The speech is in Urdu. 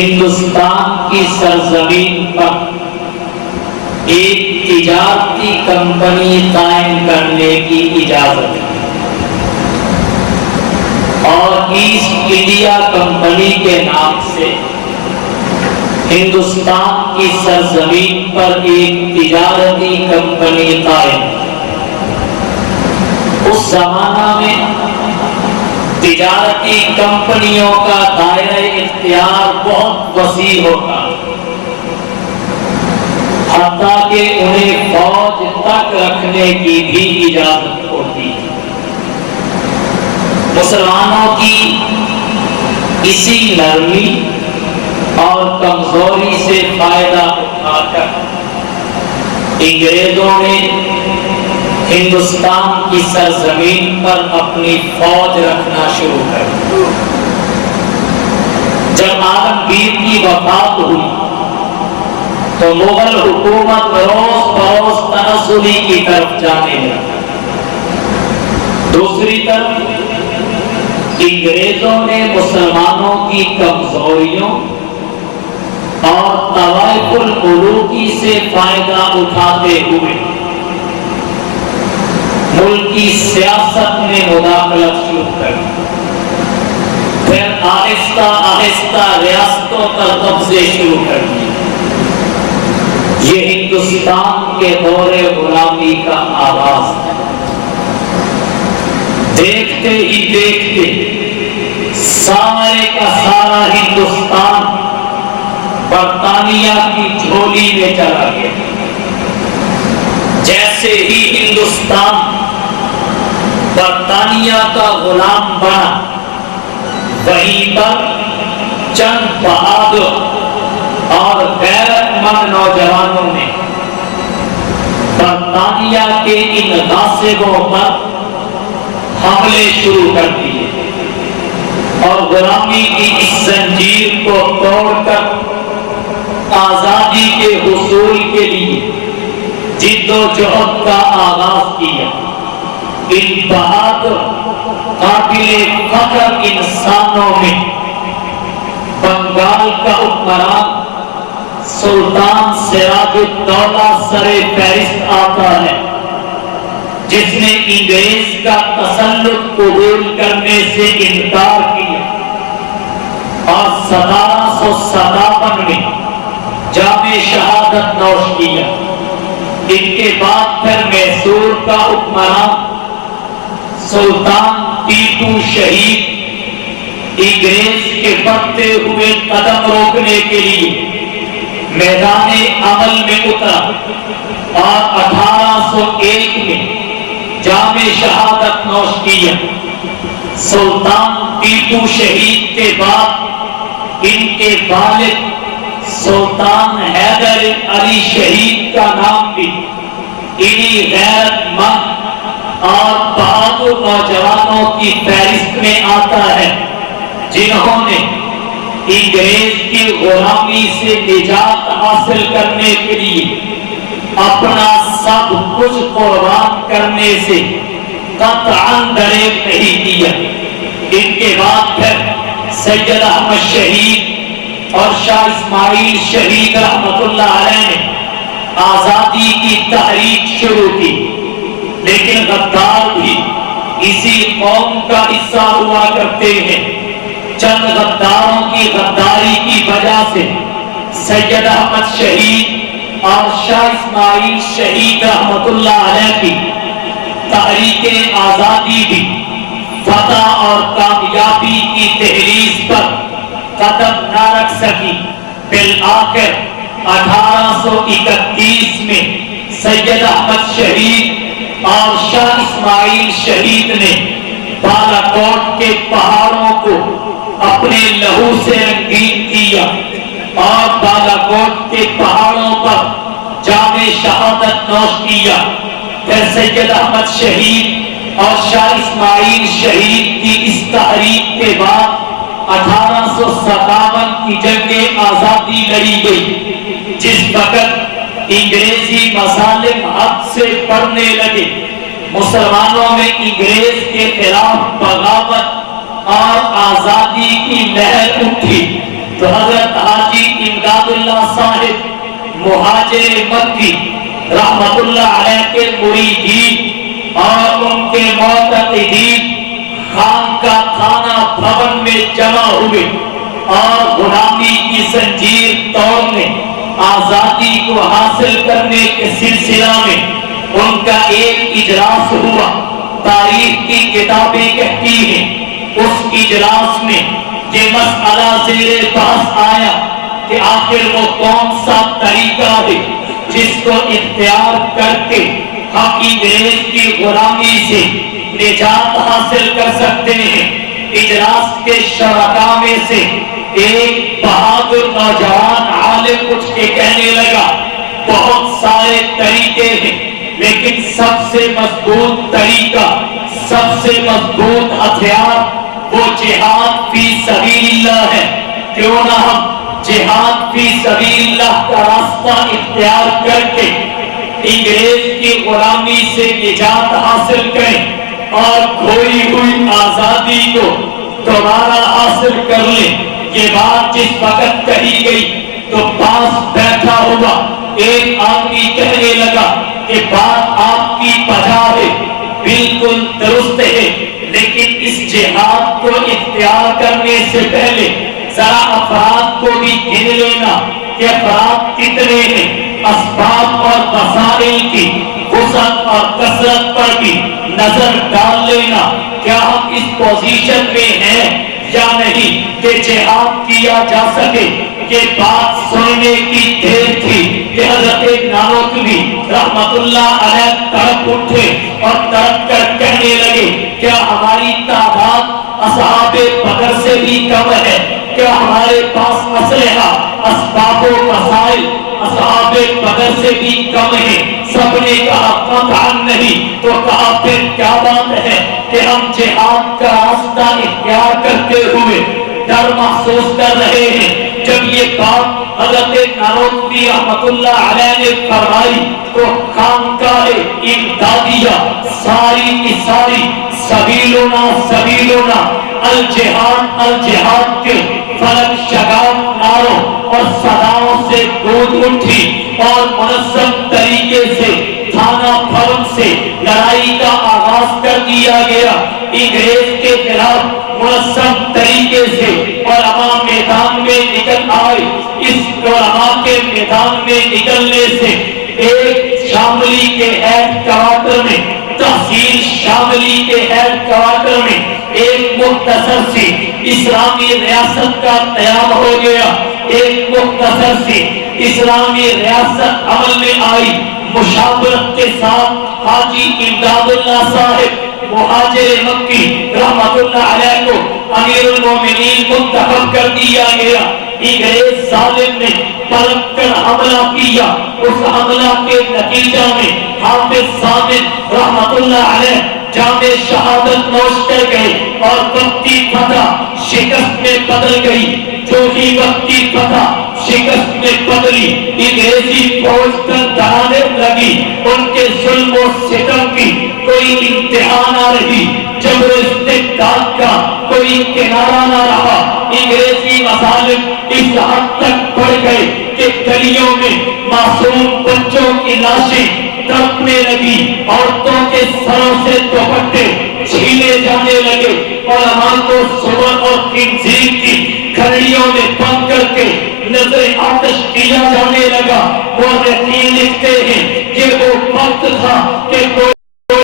ہندوستان کی سرزمین پر ایک تجارتی کمپنی قائم کرنے کی اجازت ہے اور ایسٹ انڈیا کمپنی کے نام سے ہندوستان کی سرزمین پر ایک تجارتی کمپنی قائم. اس زمانہ میں تجارتی کمپنیوں کا دائرہ اختیار بہت وسیع ہوتا، حتیٰ کہ انہیں فوج تک رکھنے کی بھی اجازت ہوتی. مسلمانوں کی اسی نرمی اور کمزوری سے فائدہ اٹھا کر انگریزوں نے ہندوستان کی سرزمین پر اپنی فوج رکھنا شروع کر دی. جب عالمگیر کی وفات ہوئی تو مغل حکومت روز بروز تنزلی کی طرف جانے لگی. دوسری طرف انگریزوں نے مسلمانوں کی کمزوریوں اور طوائف الملوکی سے فائدہ اٹھاتے ہوئے ملک کی سیاست میں مداخلت شروع کر دی. پھر آہستہ آہستہ ریاستوں پر قبضے شروع کر دیے. یہ ہندوستان کے دور غلامی کا آغاز ہے. دیکھتے ہی دیکھتے سارے کا سارا ہندوستان برطانیہ کی جھولی میں چلا گیا. جیسے ہی ہندوستان برطانیہ کا غلام بنا، وہیں پر چند بہادر اور غیرت مند نوجوانوں نے برطانیہ کے ان غاصبوں پر حملے شروع کر دیے اور غلامی کی اس زنجیر کو توڑ کر آزادی کے حصول کے لیے جد و جہد کا آغاز کیا. ان بہادر قابل فخر انسانوں میں بنگال کا حکمران سلطان سراج الدولہ سر فہرست آتا ہے، جس نے انگریز کا تسلط قبول کرنے سے انکار کیا اور 1757 میں جام شہادت نوش کیا. ان کے بعد پھر میسور کا حکمران سلطان ٹیپو شہید انگریز کے بڑھتے ہوئے قدم روکنے کے لیے میدان عمل میں اترا اور 1801 میں جام شہادت نوش کیا. سلطان ٹیپو شہید کے بعد ان کے والد سلطان حیدر علی شہید کا نام بھی انہی غیرت مند اور بہادر نوجوانوں کی فہرست میں آتا ہے، جنہوں نے انگریز کی غلامی سے نجات حاصل کرنے کے لیے اپنا سب کچھ قربان کرنے سے قطعاً دریغ نہیں کیا. ان کے بعد پھر سید احمد شہید اور شاہ اسماعیل شہید رحمت اللہ علیہ نے آزادی کی تحریک شروع کی، لیکن غدار بھی اسی قوم کا حصہ ہوا کرتے ہیں. چند غداروں کی غداری کی وجہ سے سید احمد شہید اور شاہ اسماعیل شہید رحمت اللہ علیہ کی تحریک آزادی بھی فتح اور کامیابی کی دہلیز پر قدم نہ رکھ سکی. بالآخر 1831 میں سید احمد شہید اور شاہ اسماعیل شہید نے بالا کوٹ کے پہاڑوں کو اپنے لہو سے رنگین کیا اور بالا کوٹ کے پہاڑوں پر جام شہادت نوش کیا. پھر سید احمد شہید اور شاہ اسماعیل شہید کی اس تحریک کے بعد 1857 کی جنگ آزادی لڑی گئی، جس وقت انگریزی مظالم حد سے بڑھنے لگے. مسلمانوں میں انگریز کے خلاف بغاوت اور آزادی کی لہر اٹھی. تو حضرت حاجی امداد اللہ صاحب مہاجر مکی رحمت اللہ علیہ کے مریدین اور ان کے معتقدین خان کا خانہ بھون میں جمع ہوئے اور غلامی کی زنجیر توڑنے آزادی کو حاصل کرنے کے سلسلہ میں ان کا ایک اجلاس ہوا۔ تاریخ کی کتابیں کہتی ہیں اس اجلاس میں یہ مسئلہ زیر بحث آیا کہ آخر وہ کون سا طریقہ ہے جس کو اختیار کر کے ہم انگریز کی غلامی سے نجات حاصل کر سکتے ہیں۔ اجلاس کے شرکاء میں سے ایک بہادر نوجوان عالم اٹھ کے کہنے لگا بہت سارے طریقے ہیں لیکن سب سے مضبوط طریقہ، سب سے مضبوط ہتھیار وہ جہاد فی سبیل اللہ ہے۔ کیوں نہ ہم جہاد فی سبیل اللہ کا راستہ اختیار کر کے انگریز کی غلامی سے نجات حاصل کریں اور کھوئی ہوئی آزادی کو دوبارہ حاصل کر لیں۔ یہ بات جس وقت کہی گئی تو پاس بیٹھا ہوا ایک آدمی کہنے لگا کہ بات آپ کی بجا ہے، بالکل درست ہے، لیکن اس جہاد کو اختیار کرنے سے پہلے ذرا افراد کو بھی گن لینا کہ افراد کتنے ہیں، اسباب اور وسائل کی وسعت اور کثرت پر بھی نظر ڈال لینا، کیا ہم اس پوزیشن میں ہیں یا نہیں کہ جہاد کیا جا سکے۔ یہ بات سننے کی دیر تھی کہ حضرت نانوتوی رحمت اللہ علیہ تڑپ اٹھے اور تڑپ کر کہنے لگے کیا ہماری تعداد اصحاب بدر سے بھی کم ہے؟ کیا ہمارے پاس اسلحہ، اسباب و وسائل اصحاب بدر سے بھی کم ہیں؟ سب نے کہا قطعاً نہیں۔ تو کہا پھر کیا بات ہے کہ ہم جہاد کا راستہ اختیار کرتے ہوئے ڈر محسوس کر رہے ہیں۔ جب یہ بات حضرت نانوتوی رحمت اللہ علیہ نے فرمائی تو خانقاہ امدادیہ ساری کی ساری سبیلنا سبیلنا الجہاد الجہاد کے فلک شگاف ناروں اور صداؤں سے گونج اٹھی اور منظم طریقے سے تھانہ بھون سے لڑائی کا آغاز کر دیا گیا۔ انگریز کے خلاف منظم طریقے سے علماء میدان میں نکل آئے۔ اس علماء کے میدان میں نکلنے سے ایک شاملی کے ہیڈ کوارٹر میں، تحصیل شاملی کے ہیڈ کوارٹر میں ایک مختصر سی اسلامی ریاست کا قیام ہو گیا۔ ایک مختصر سی اسلامی ریاست عمل میں آئی۔ مشاورت کے ساتھ حاجی امداد اللہ صاحب مہاجر مکی رحمت اللہ علیہ کو امیر المومنین منتخب کر دیا گیا۔ انگریز ظالم نے پلٹ کر حملہ کیا۔ اس حملہ کے نتیجہ میں حافظ صادق رحمت اللہ علیہ جام شہادت نوش کر گئے اور وقتی فتح شکست میں بدل گئی۔ جو ہی وقتی فتح شکست میں بدلی، انگریزی فوج پر دہانے لگی۔ ان کے ظلم و ستم کی کوئی انتہا نہ رہی، جبر استبداد کا کوئی کنارہ نہ رہا۔ انگریزی مظالم اس حد تک بڑھ گئے کہ گلیوں میں معصوم بچوں کی لاشیں تڑپنے لگی، عورتوں کے سروں سے دوپٹے چھیلے جانے لگے، علماء کو صبح اور خنزیر کی کھڑیوں میں بند کر کے نظر آتش کیا جانے لگا۔ مورخین لکھتے ہیں کہ وہ وقت تھا کہ